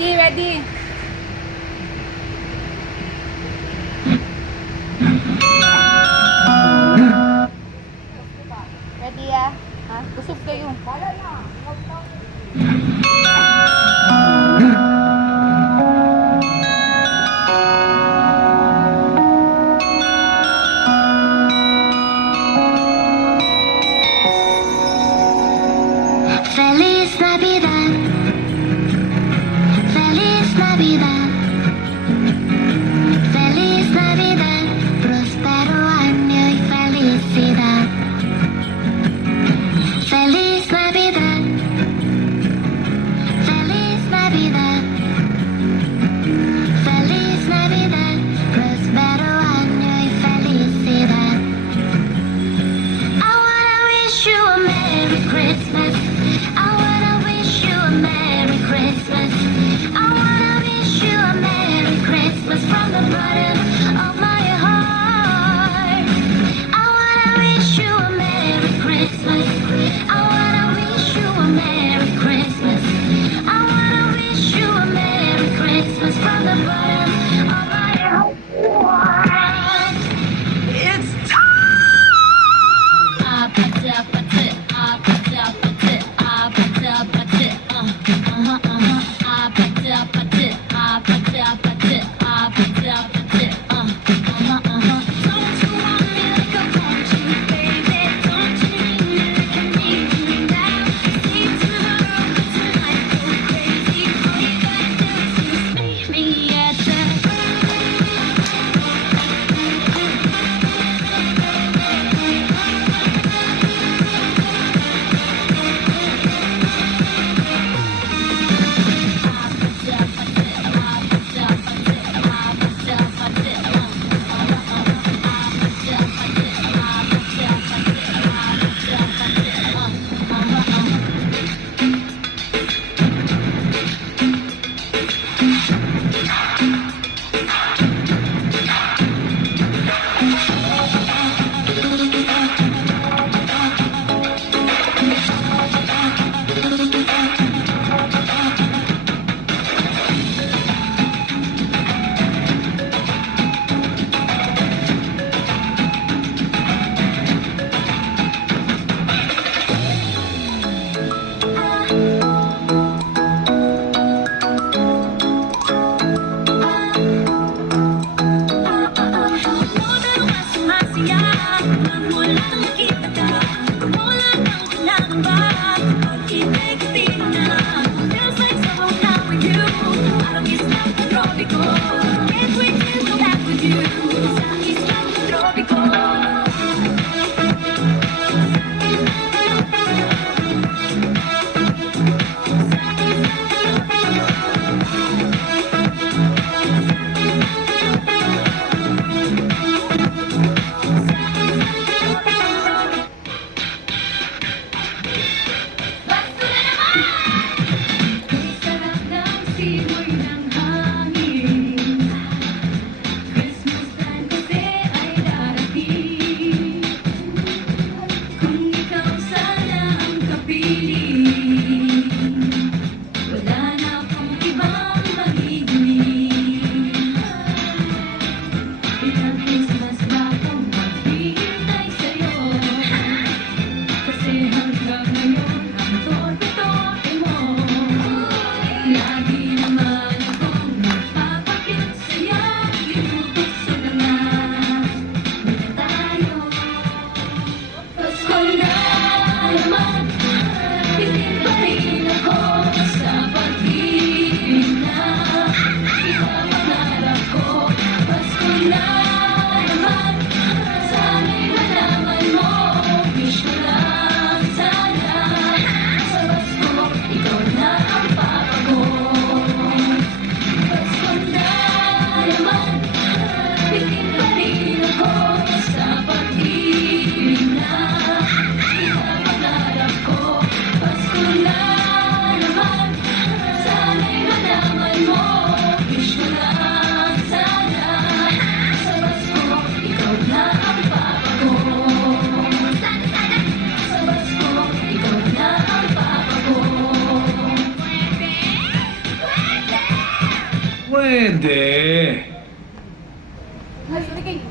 Ready, ready. Ready ah? Ha? Busog kayo. Wala na. Feliz Navidad, Feliz Navidad, Feliz Navidad, próspero año y felicidad. Feliz Navidad, Feliz Navidad, Feliz Navidad, próspero año y felicidad. I wanna wish you a Merry Christmas. I wanna wish you a Merry Christmas. I wanna wish you a Merry Christmas from the bottom of my heart. I wanna wish you a Merry Christmas. I wanna wish you a Merry Christmas. I wanna wish you a Merry Christmas from the bottom of my heart. It's Lagi naman Pwede. Ay, sorry kayo.